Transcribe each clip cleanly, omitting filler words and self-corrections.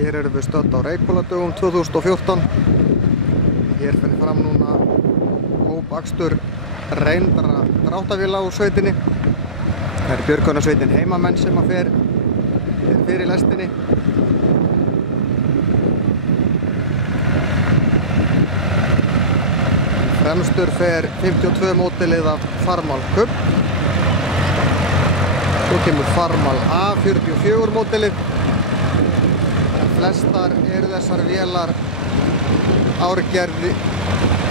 Hér erum við stödd á Reykhóladögum 2014. Hér fer fram núna hópakstur reyndra dráttarvéla úr sveitinni. Það er björgunarsveitin Heimamenn sem að fer fyrir lestinni. Fremstur fer 52 módelið af Farmal Cup. Svo kemur Farmal A44 módelið. Flestar eru þessar vélar árgerði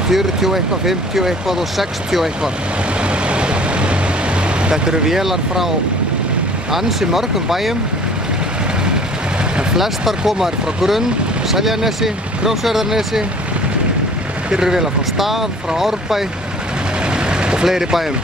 40 eitthvað, 50 eitthvað og 60 eitthvað. Þetta eru vélar frá ansi mörgum bæjum. En flestar koma frá Grund, Seljanesi, Króksfjarðarnesi. Hér eru vélar frá Stað, frá Árbæ og fleiri bæjum.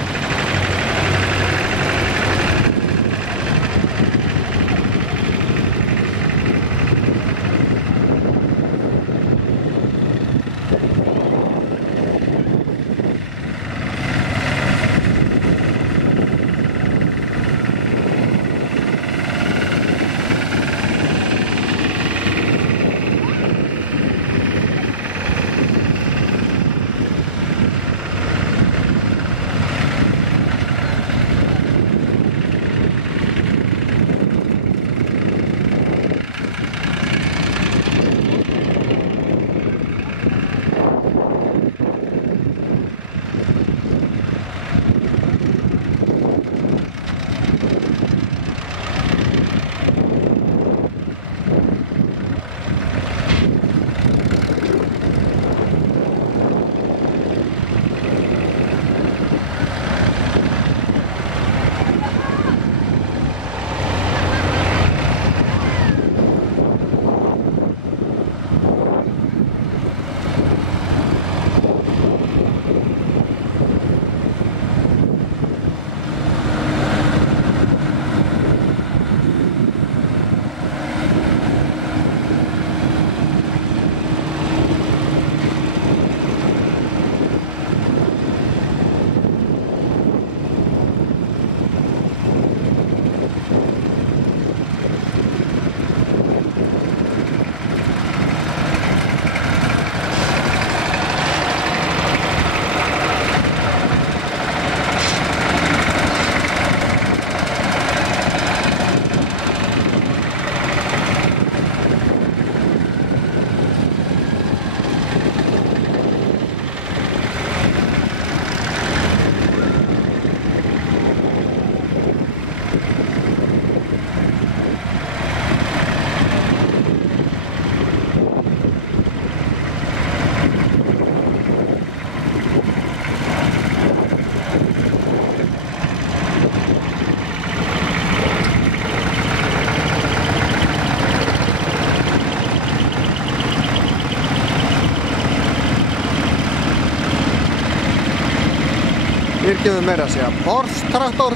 Hér kemur meira að segja Porsche traktor.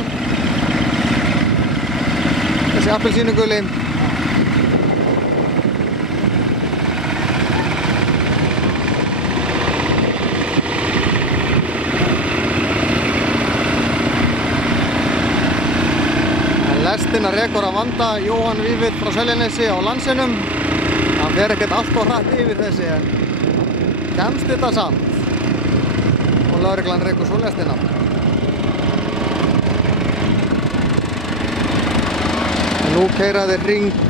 Þessi appelsínuguli. Lestina rekur að vanda Jóhann Vífill frá Seljanesi á Landsinum. Hann fer ekkert allt og hratt yfir þessi en kemst þetta samt. Og lögreglan rekur svo lestina. Nú keyra þeir hring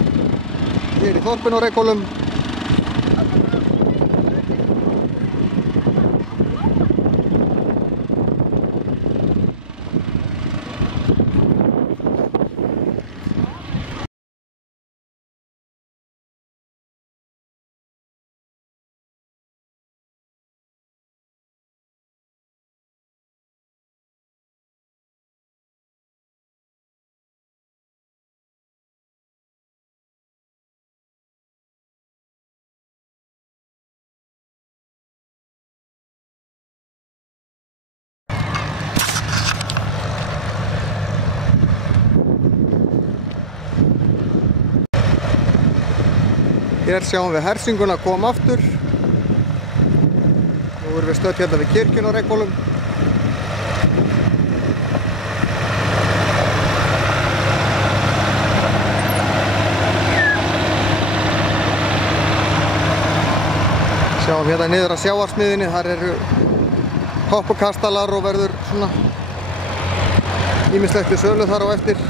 hér í þorpinu á Reykhólum. Hér sjáum við hersinguna koma aftur. Nú erum við stödd hérna við kirkjuna á Reykhólum. Sjáum hérna niður að sjávarsmiðinni, þar eru hoppukastalar og verður svona ýmislegt í sölu þar á eftir.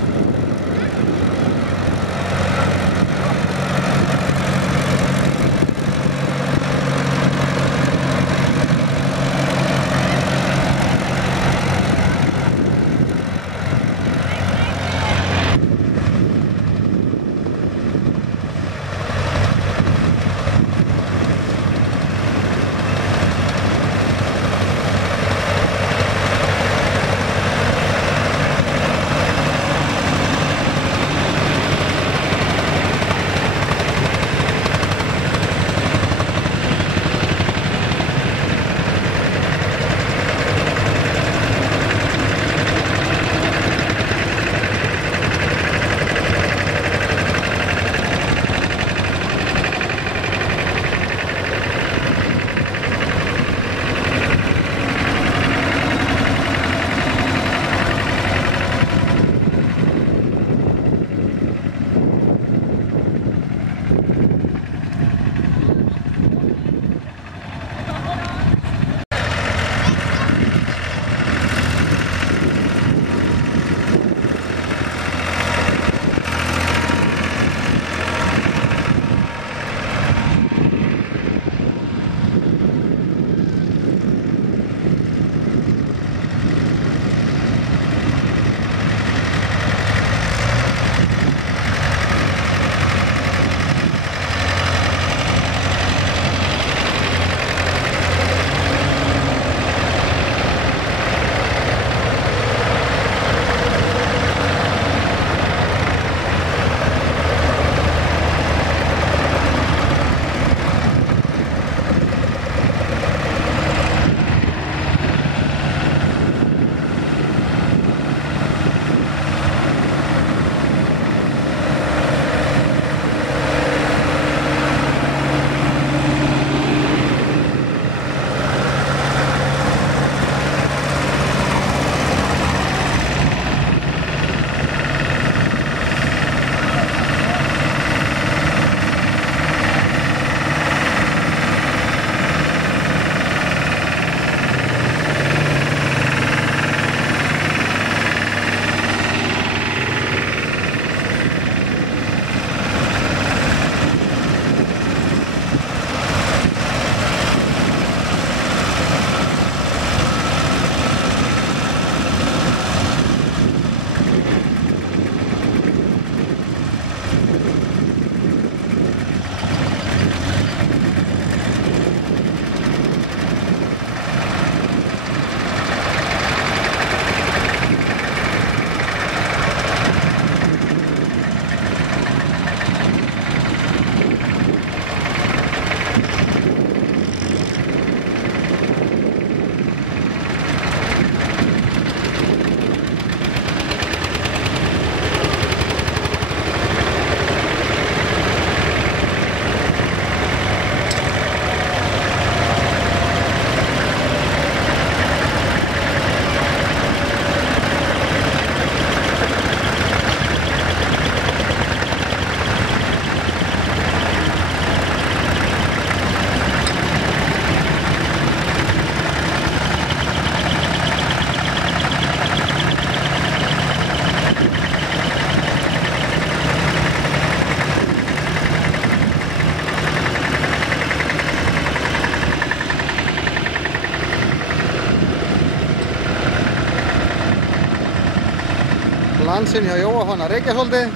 Glansinn hjá Jóa fann að reykja svolítið.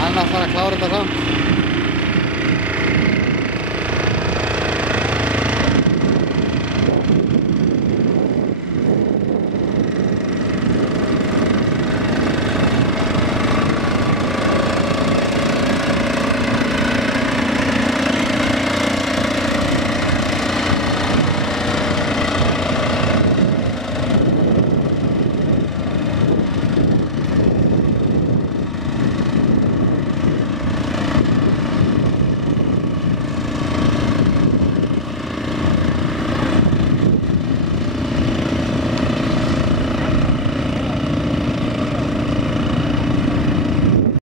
Hann ætlar að klára þetta samt.